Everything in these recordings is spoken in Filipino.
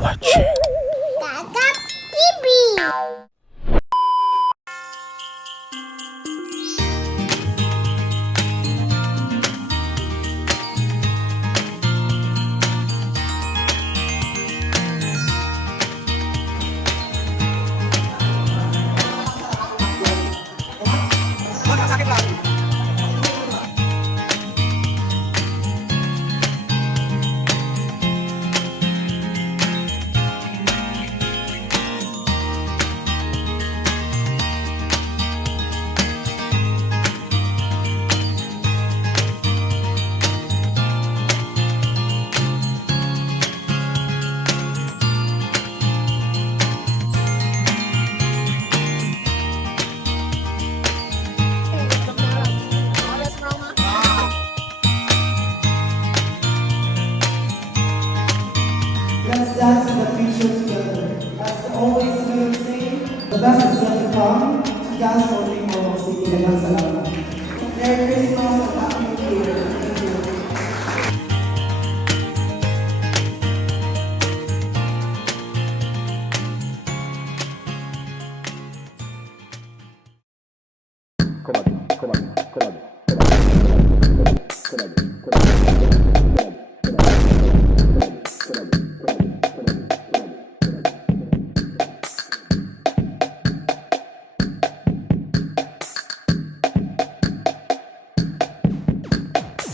Watch. Kagat TV. Let's dance in the future together. That's always good saying. The best is yet to come. To dance for me for City and Salamat. Merry Christmas and Happy New Year. Thank you.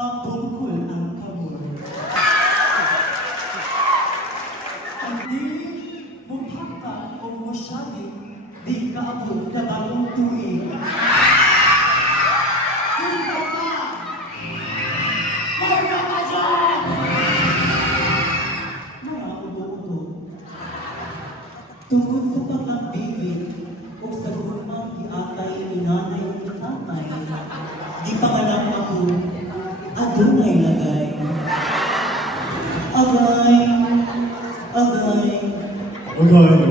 mapungkol ang kamot. Hindi buhaka o masyadi, di kaabot sa bagong tuig. Gusto ka! Marga ka dyan! Mga ubo-ubo, tungkol sa pagkakbibig o sa gulmang iatay ni nanay o tatay, di pa nga lang ako, adunay lagay. Agay, agay, agay.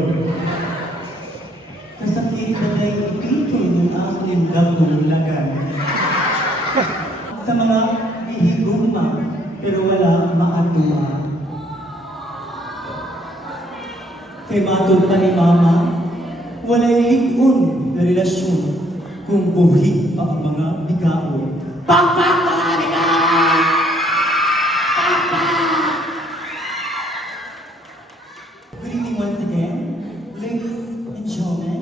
Kasakit na tayo ipitol ng aking dagong lagay. Sa mga ihiguma, pero wala maatua. Kay matod pa ni Mama, wala'y ligon na relasyon kung buhig pa ang mga bigaon. Pangpak mga bigaon! Pangpak! Good evening once again, ladies and gentlemen,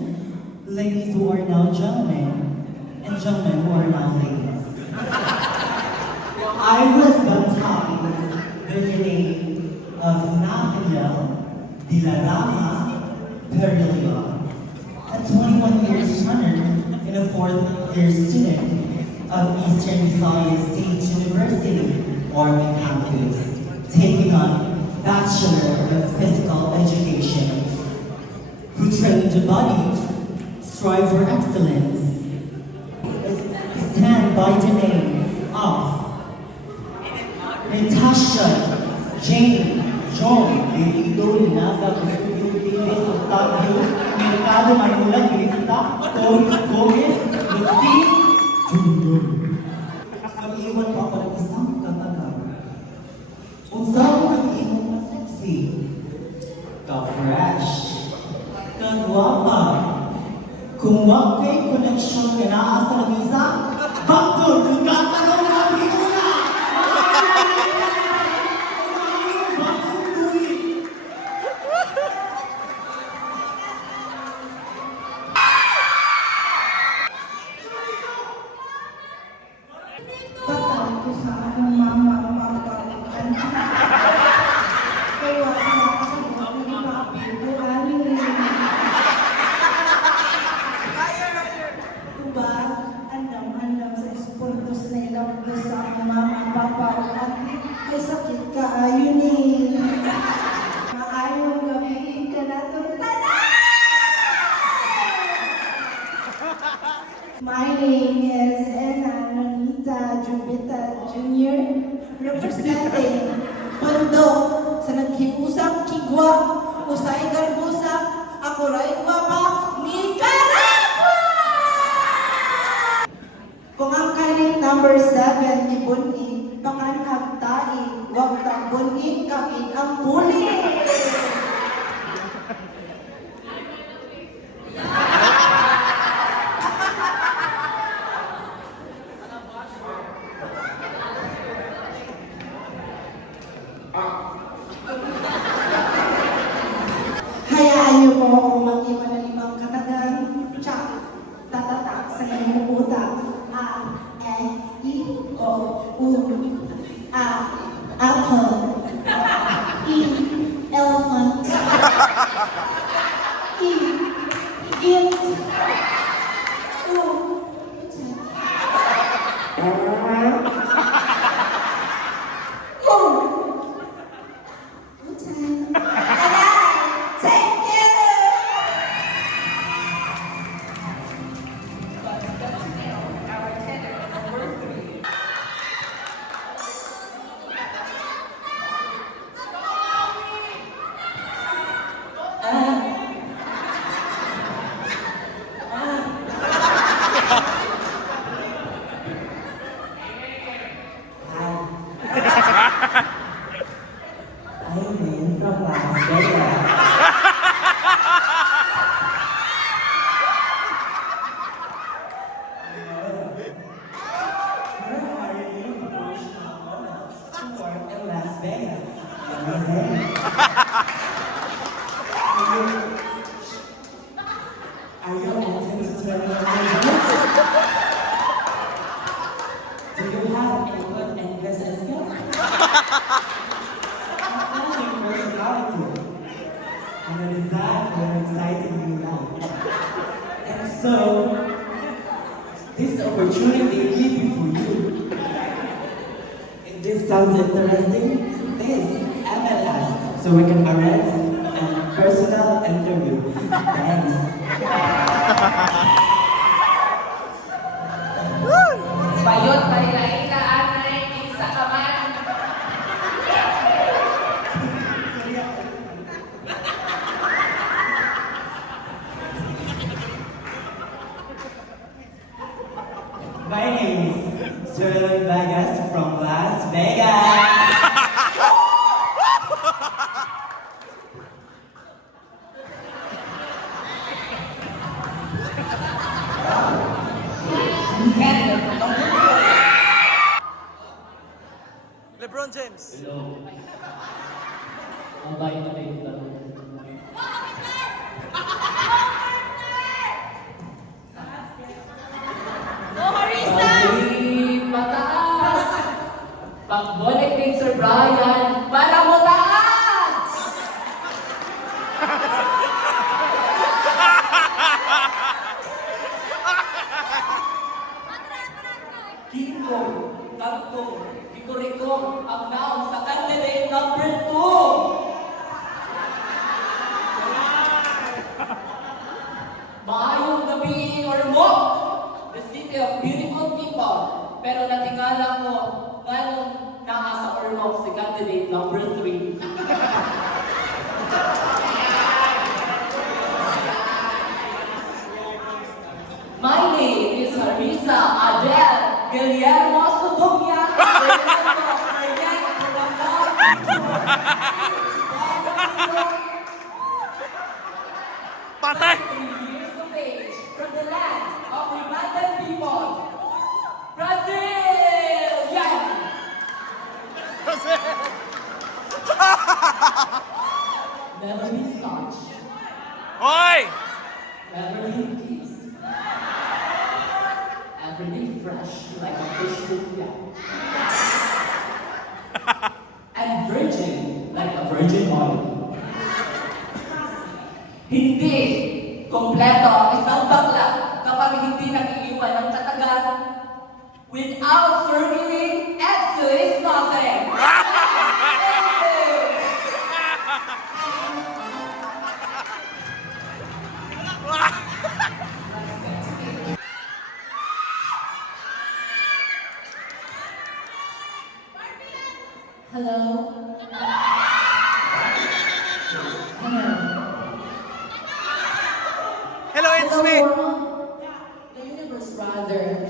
ladies who are now gentlemen, and gentlemen who are now ladies. I was baptized with the name of Nathaniel de la Rama Perilla, a 21-year runner and a fourth-year student of Eastern Visayas State University, Ormy Campus, taking on Bachelor of Physical Education, who trained the body, strive for excellence, stand by the name of Natasha Jane John Benito Nasa Kusubilis Octavio Mercado Manula Vista Torres Gomez Lucy Junior. Mag-iwan pa ako ng isang katagal. Unsaw ang imong ka-sexy, ka-fresh, ka-guwapa. Kung wag kay koneksyon ka naa sa lamisa, bakit kung katanong na pinuna? Patay ko sa aking mama, papa, anak. Kaya sa kasabot ni papi, buwan. Diba, andam-andam sa esportos na ilang ko sa aking mama, papa, anak. May sakit ka, ayun eh. Maayong gabi ka na itong tanan! My name is Ena Nonita Jubita Jr. representing Bando sa naghiusap kigwa usay garbusak ako ray guwapa Nicaragua! Kung ang kanin number 7 ni Bunni panganhag tai wag ta Bunni kapit ang puli. Hayaan niyo po akong mag-iwan ng limang katagang tsak, tatatak sa inyong utak. A, E, I, O, U, A, apple. E, elephant. E, gift. U, I'm from Las Vegas. Las Vegas. Are you open to turning on? Do you have a good and personality and a desire for an exciting new life. And so, this opportunity is before you. If this sounds interesting, this MLS, so we can arrange a personal interview. Thanks. Bayot marilain ka anay isa ka man. My name is Sterling Vegas from Las Vegas. LeBron James. Hello. Ang bahay na kayo laro. Pag-ibig pataas! Pag-bonek kay Sir Brian, para mo taas! Kiko, kantong, Kikoriko, ang naong sa candidate number 2. Maayong gabi, Ormoc, the city of beautiful people. Pero natingala ko, nganong naa sa Ormoc si candidate number 3. My name is Harisa Adele Guillermo Sudumia. Patay! 3 years of age from the land of Rwandan people. Brazil! Yan! Never been touched. Hoy! Never been kissed. Everything fresh like a fish with yam. And virgin like a virgin oil. Hindi kompleto isang bakla kapag hindi nakiiwan ng katagan. Without circling, Excel is nothing. Hello? Hello? Hello, it's me! World. The universe, rather.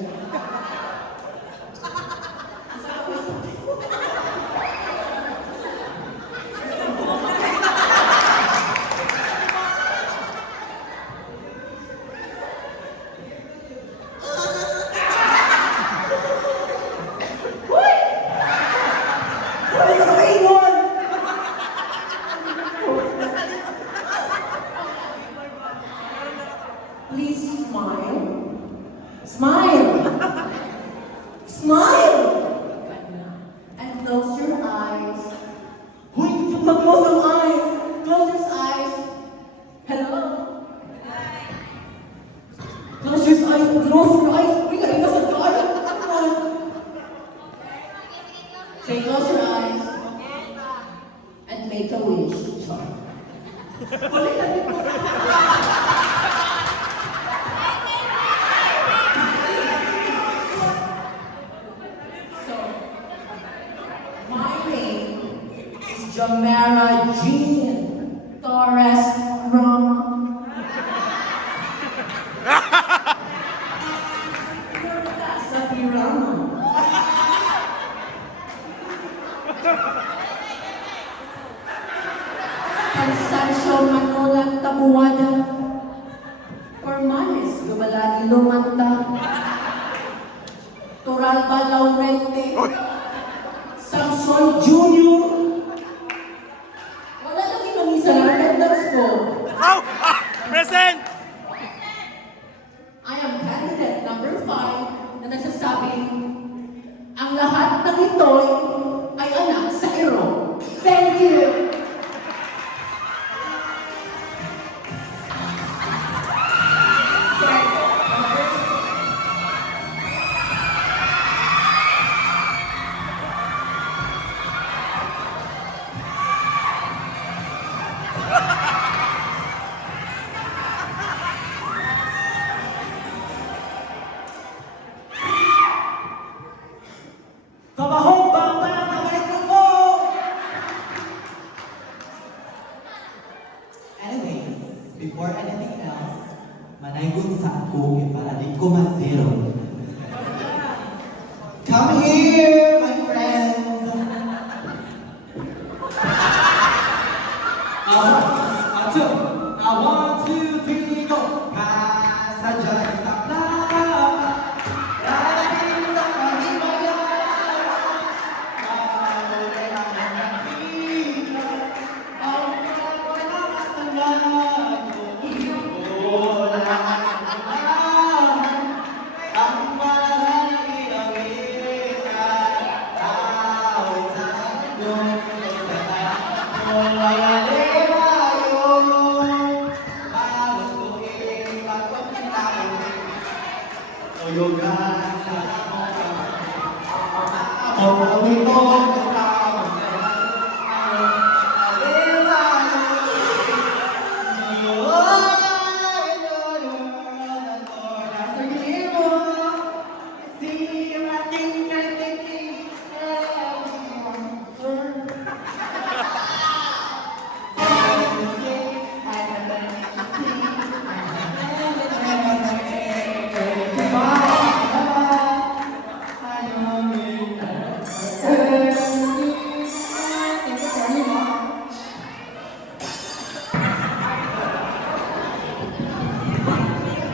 Please smile. Smile. Smile. And close your eyes. Huy, mag-close ang eyes. Close your eyes. Hello? Close your eyes. Close your eyes. Uy, galing ka sa tayo. Say close your eyes. And make a wish. So, my name is Jamera Jean Torres Rama. Sa Pirama. Constancio Manolan Tabuada. Formalis Gabalani Lumanta. Toralba Laurente. Samson Jr. Wala lang ibang isa lang attendance ko. Oh! Present! I am candidate number 5 na nagsasabing ang lahat ng ito ay anak sa Ero. Thank you! Kabahog bangta sa microphone! Anyways, before anything else, manaygon sa ako para di ko ma-zero. Come here, my friends! One, two, three, go! Kasadyan takla! Laging sa kanibaya! Yoga sa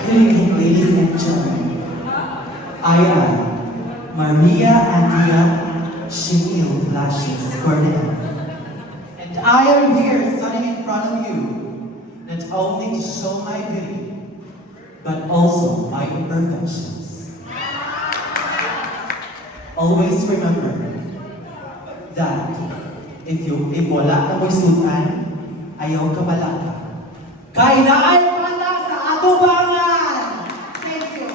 Good evening, ladies and gentlemen. I am Maria Andrea Shimil Lashes Ferdinand. And I am here standing in front of you, not only to show my beauty, but also my imperfections. Always remember that if wala na mo'y sudan, ayaw ka malaka. Kaya na ay pala sa atubangan! Thank you!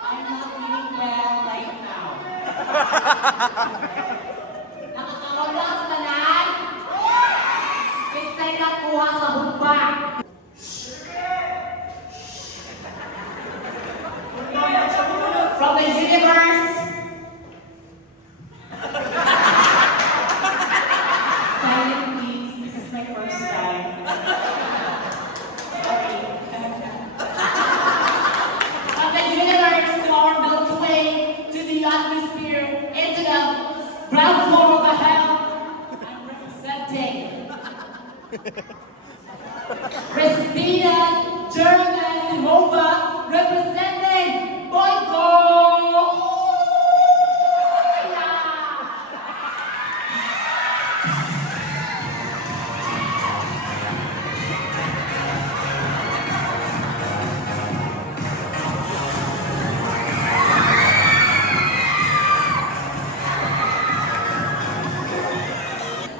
I'm not feeling well right now. Nakakawala ang tanan. Kinsay nakuha sa humba. From the universe. Silent please, this is my first time. Sorry. From the universe to our Milky Way, to the atmosphere, into the ground floor of the hell, I'm representing Christina Germasimova, representing Boyko!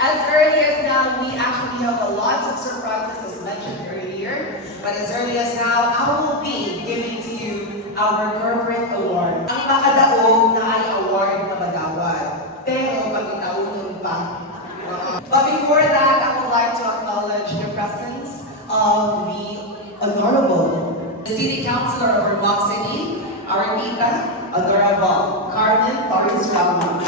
As early as now, we actually have a lot of surprises as mentioned earlier. But as early as now, I will be giving to you our corporate award. Ang makadaog na ay award na magawad. Pero pagkitaunon pa. But before that, I would like to acknowledge the presence of the Honorable the City Councilor of Ormoc City, our Tita, Adorable Carmen Torres Ramos.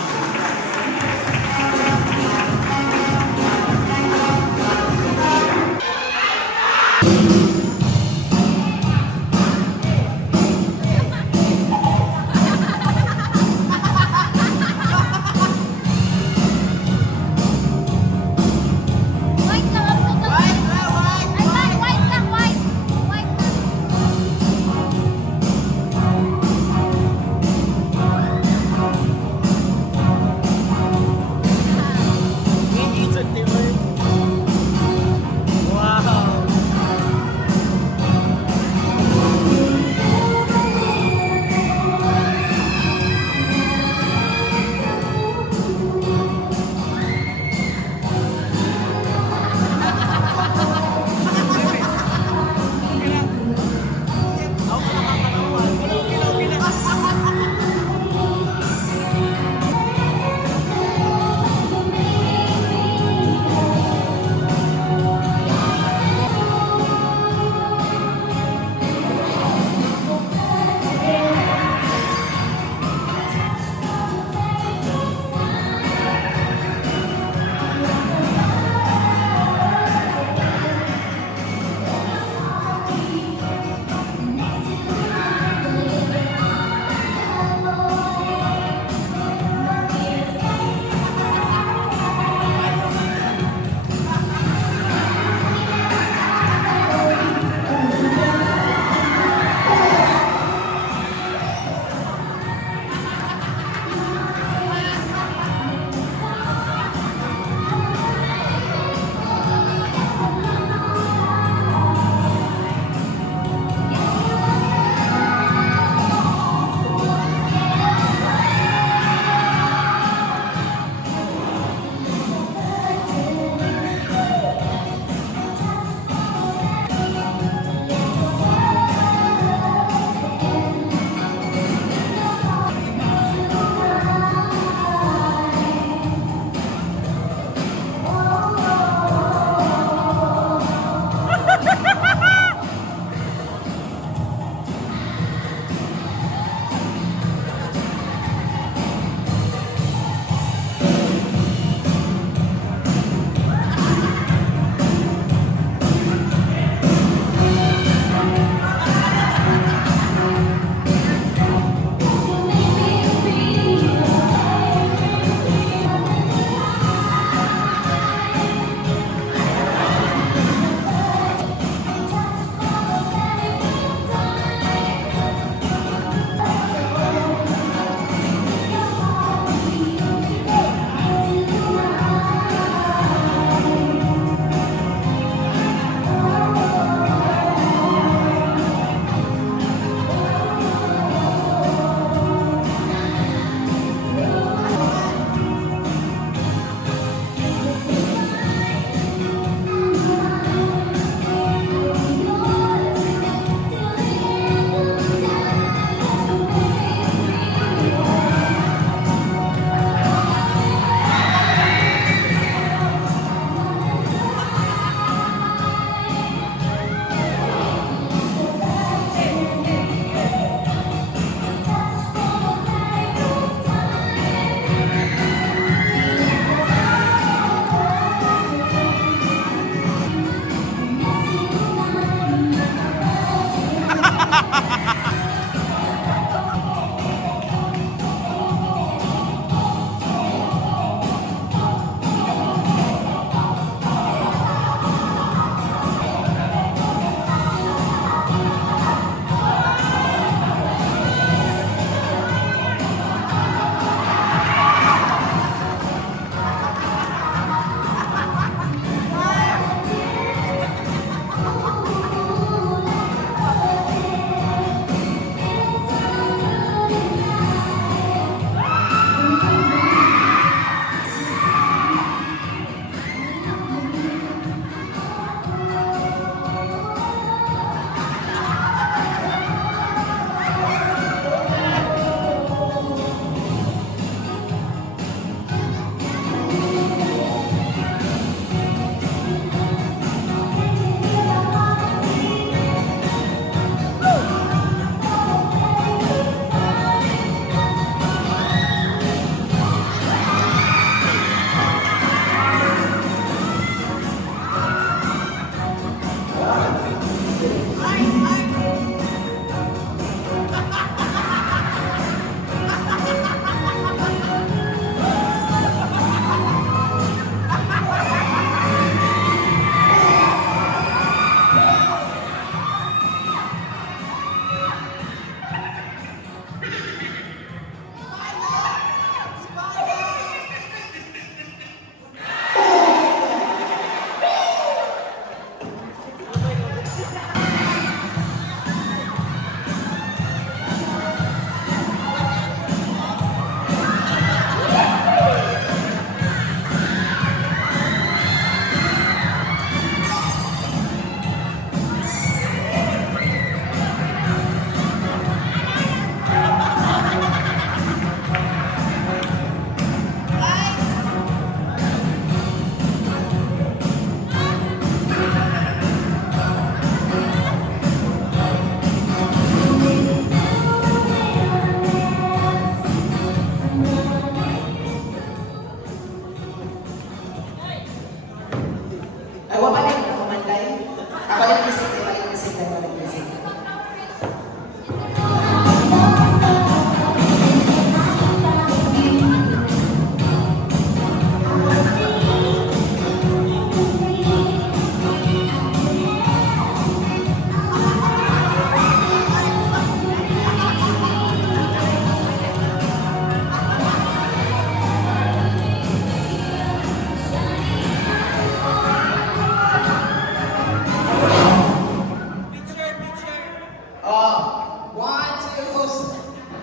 White lang ang sukat. Ay, white lang, white. White lang.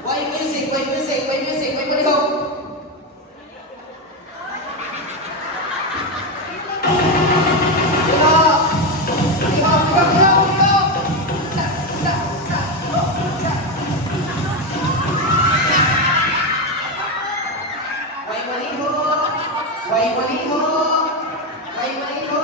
Why music? Why music? Why music? Why wanna go? Why maliho? Why maliho? Why maliho?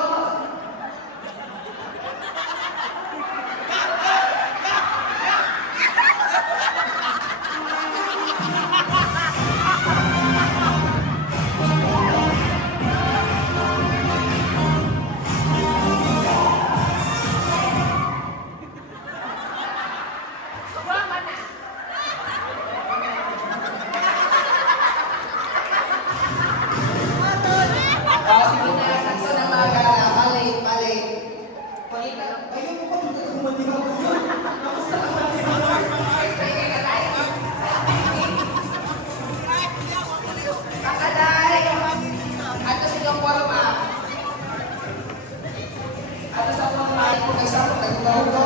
Sige na, sakto na mga gala. Balik, balik. Pangita. Ayun po, kumaligaw ko yun. Kakaday! Ato sa iyong forma. Ato sa forma. Kung may sakot, nagbago.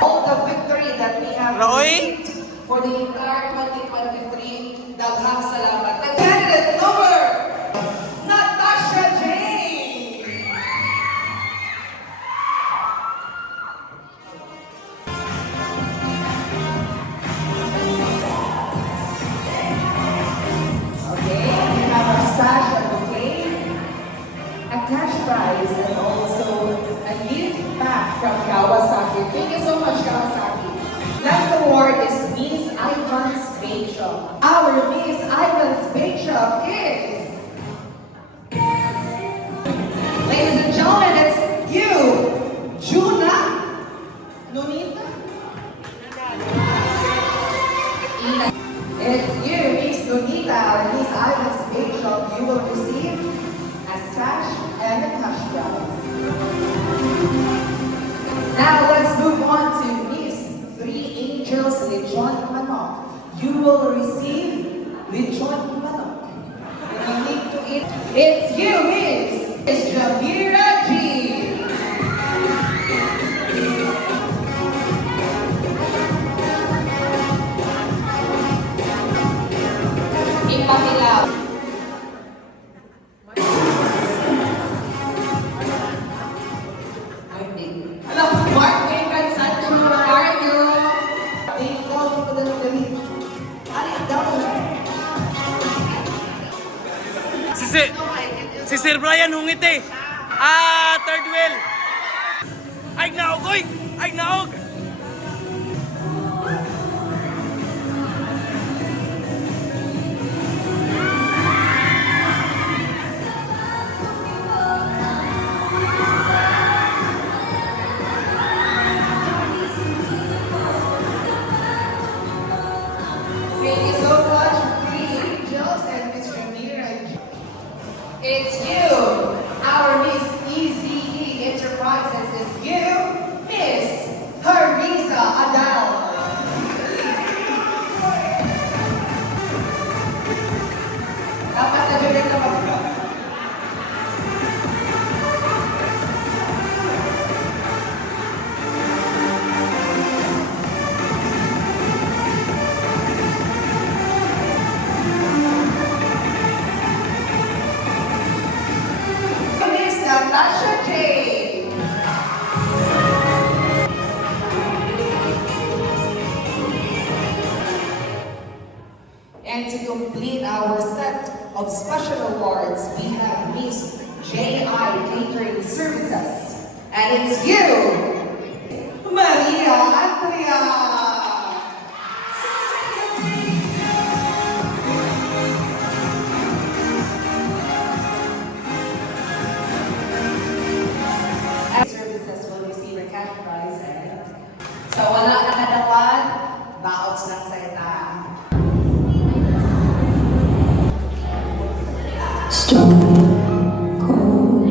All the victory that we have Roy? received for the entire 2023, daghang salamat. The candidate number, Natasha Jane! Okay, we have a sash and bouquet, a cash prize, and also a gift back from Kawasaki. Thank you so much, Kawasaki. Next award is Miss Ivan's Bake Shop. Our Miss Ivan's Bake Shop is... Ladies and gentlemen, it's you, Juna Nonita. It's you, Miss Nonita, or Miss Ivan's Bake Shop. You will receive a sash and a cash prize. Now let's move on to Miss Three Angels Lechon Manok. You will receive Lechon Manok. And you need to eat. It's you, Miss Jamira G. Ipakilaw. Hello, Mark David Sancho, how are you? Thank you for the dali. Ano daw? Si Sir Brian hungiti. Third wheel. Ay, naog, oy! Ay, naog! Thank you so much, Three Angels and Miss Ramira. It's you, our Miss EZE Enterprises. It's you, Miss Teresa Adal. Dapat na bibig na mag- Miss Natasha J. And to complete our set of special awards, we have Miss J.I. Catering Services. And it's you, Maria Andrea. Services will receive a cash prize. So wala na kadawan, baots lang sa ita. Stone cold,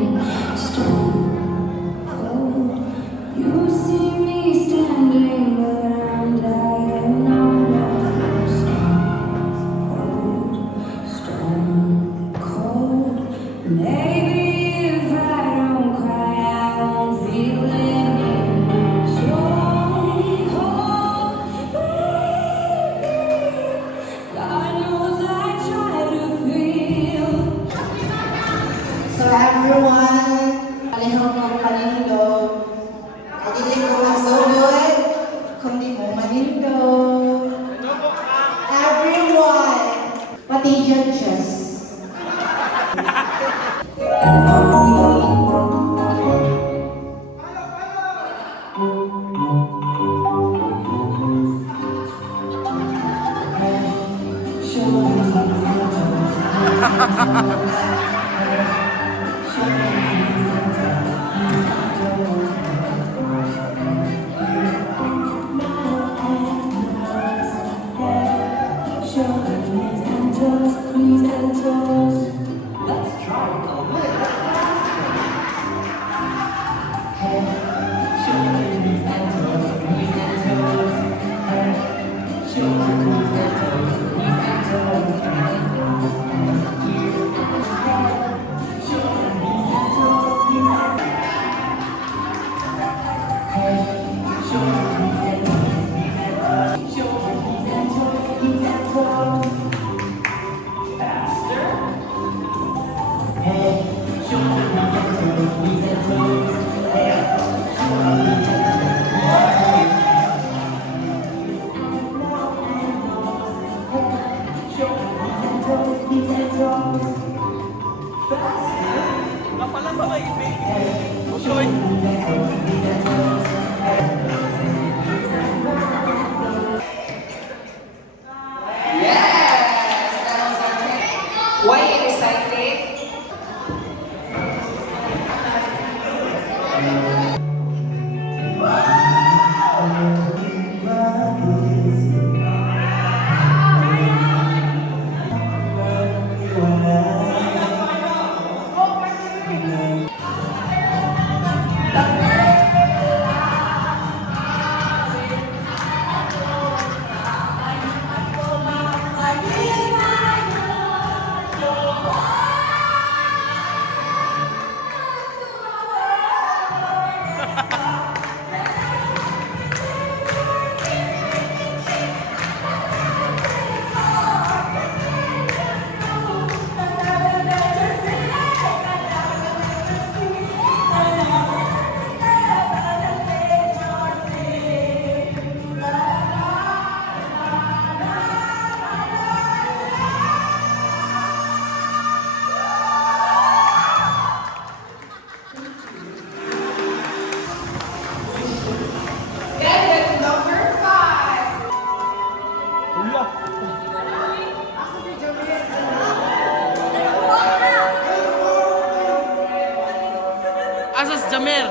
Jamer.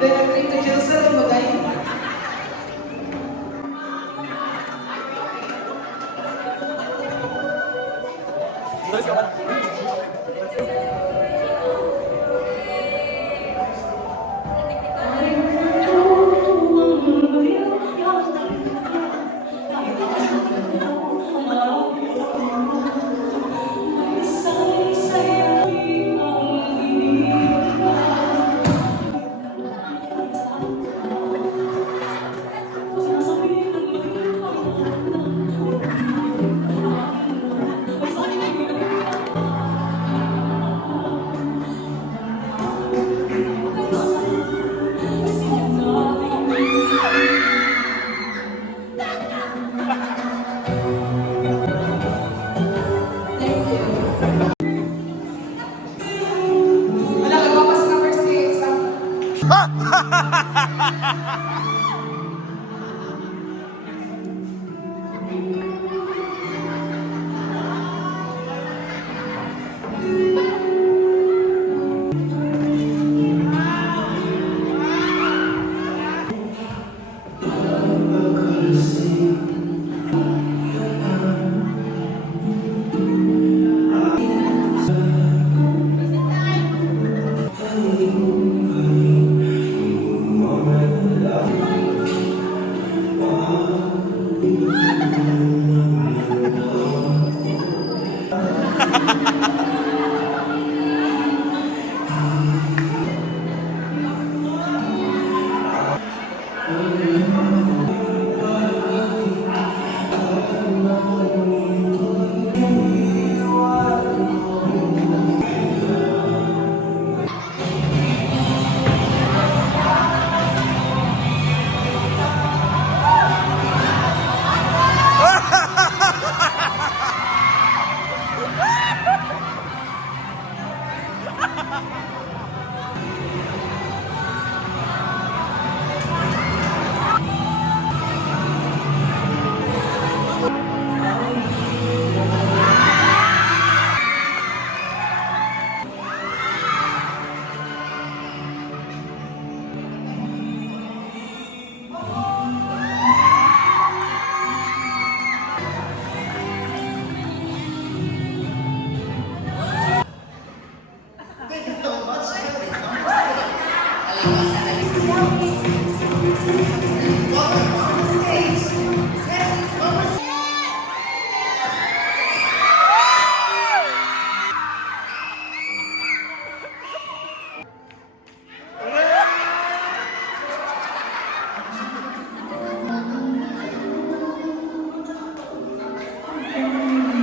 Then, Rita Jilson, magay. Wala, nagpapasa na first day exam.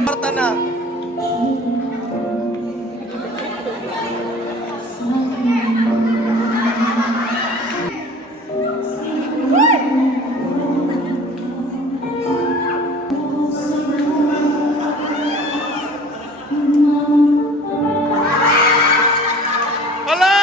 Kwarta na. Wala!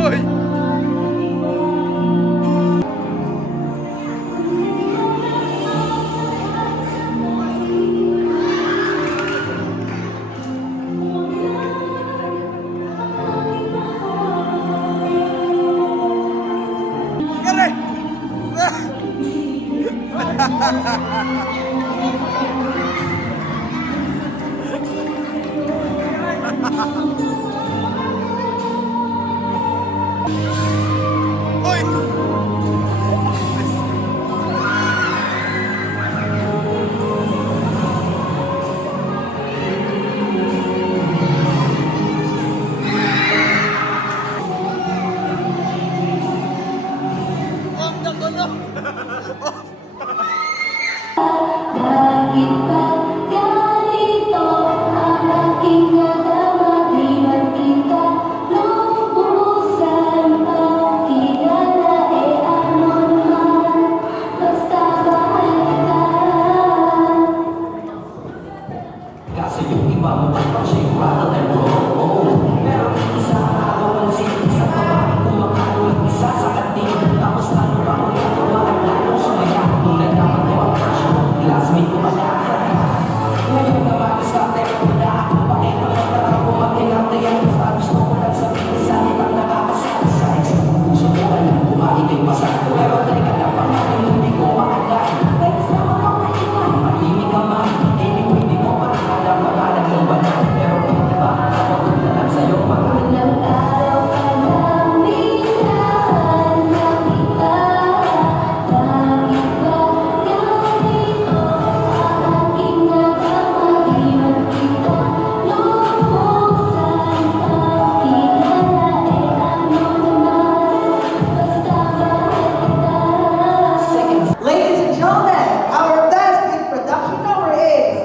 Hoy! Galing! Hoy! Ang ganda! Kaso yung iba mo pang shake, rattle and roll. Pero isa ang nakapansin, isang babae kumakain ng isa sa kantin. Tapos lalo pa ko ito, ang lalong sumaya. Nung nagdaman ko ang crush mo, classmate ko pala. Ngayon na mag-discarte, wala akong pakita. Pagkatang kumakinate yan, basta gusto ko lang sabihin sa itang nakakasal. Sa puso ko alam ko maiging pasado. Pero teka lang, pangalan hindi ko maagay. Pwede sa mga kailan, mahimik ka man. Hindi mo parang alam pangalan mo ba na? Pero kung diba, kapag lang sa'yo pangalan. Ilang araw ka nang minahal na kita. Bakit ba ganito ang aking nakamali? Magkita lubuksan aking halae. Ano naman, basta mahal kita. Ladies and gentlemen, our best in production number is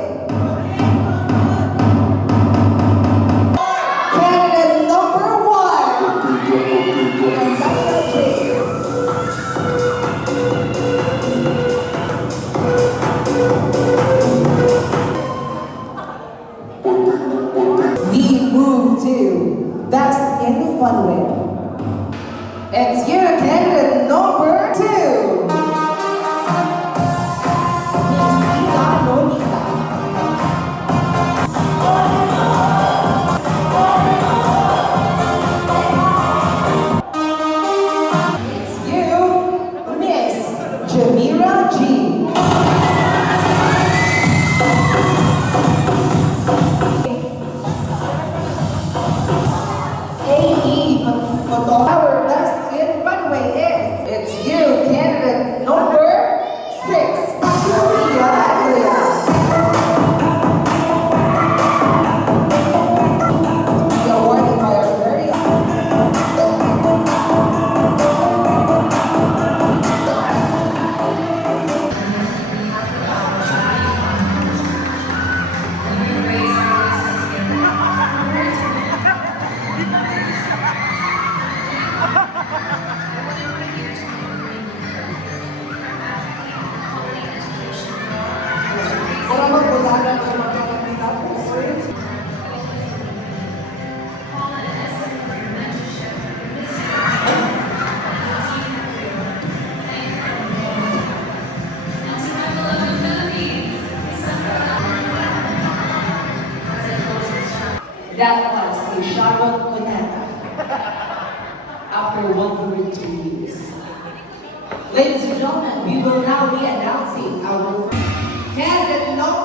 candidate number 1. We move to best in funway. It's you, candidate number 2. Miss Ida Monica. It's you, Miss Jamira G. AE, our best in runway is, it's you, candidate number 6, Julia Aglia. The awarded by our very Para magbudagan ang mga kandidato. That was a Charlotte Cuneta after 102 years. Ladies and gentlemen, we will now be announcing our candidate number